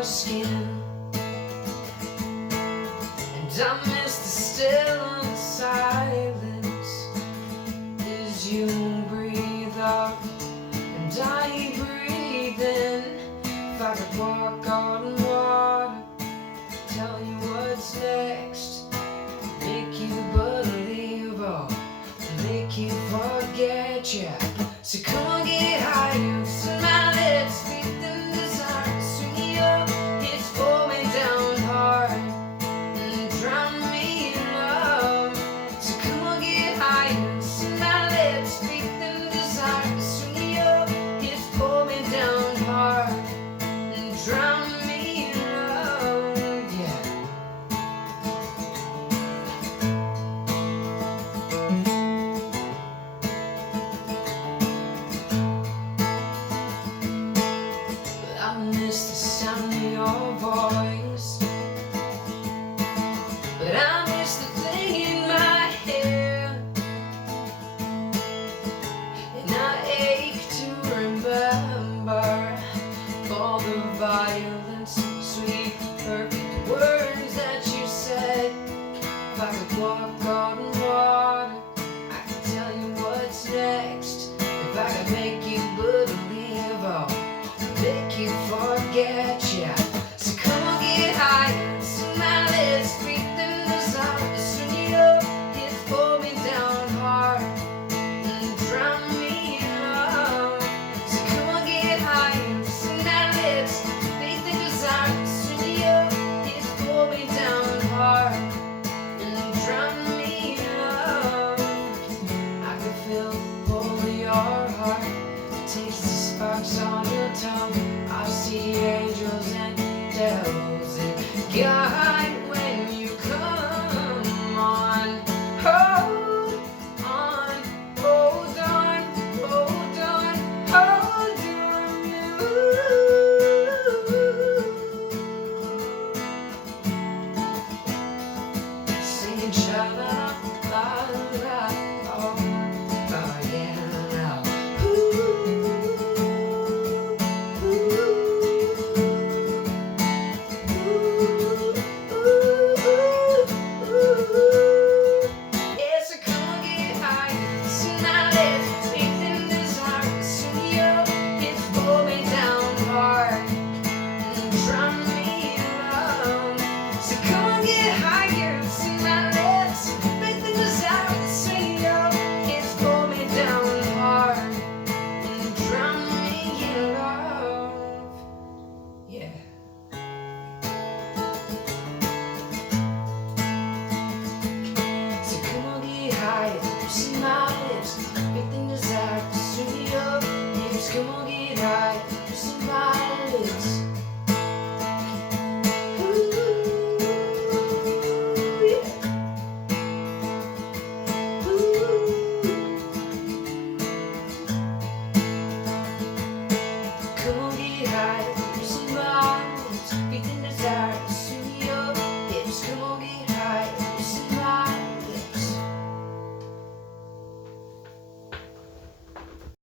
your skin, and I miss the still silence as you breathe out and I breathe in. If I could walk on water, tell you what's next, make you believe or make you forget, yeah. So come on, get higher, smile, let's speak the desire. Swing me up, it's pull me down hard and drown me in love. So come on, get higher, smile, let's speak the desire. Swing me up, it's pull me down hard and drown me in love, yeah. I miss the sound of your voice, but I miss the thing in my hair, and I ache to remember all the violence, sweet, perfect words that you said. If I could walk on water, I could tell you what's next. If I could make you believe or make you forget, yeah. So come on, get higher, smile, let's speak the desire. Swing you up, it's pull me down hard and drown me in love. So come on, get higher, smile, let's speak the desire. Swing you up, it's pull me down hard and drown me in love. I can feel the pull of your heart, taste the sparks on your tongue. I see angels and devils and God.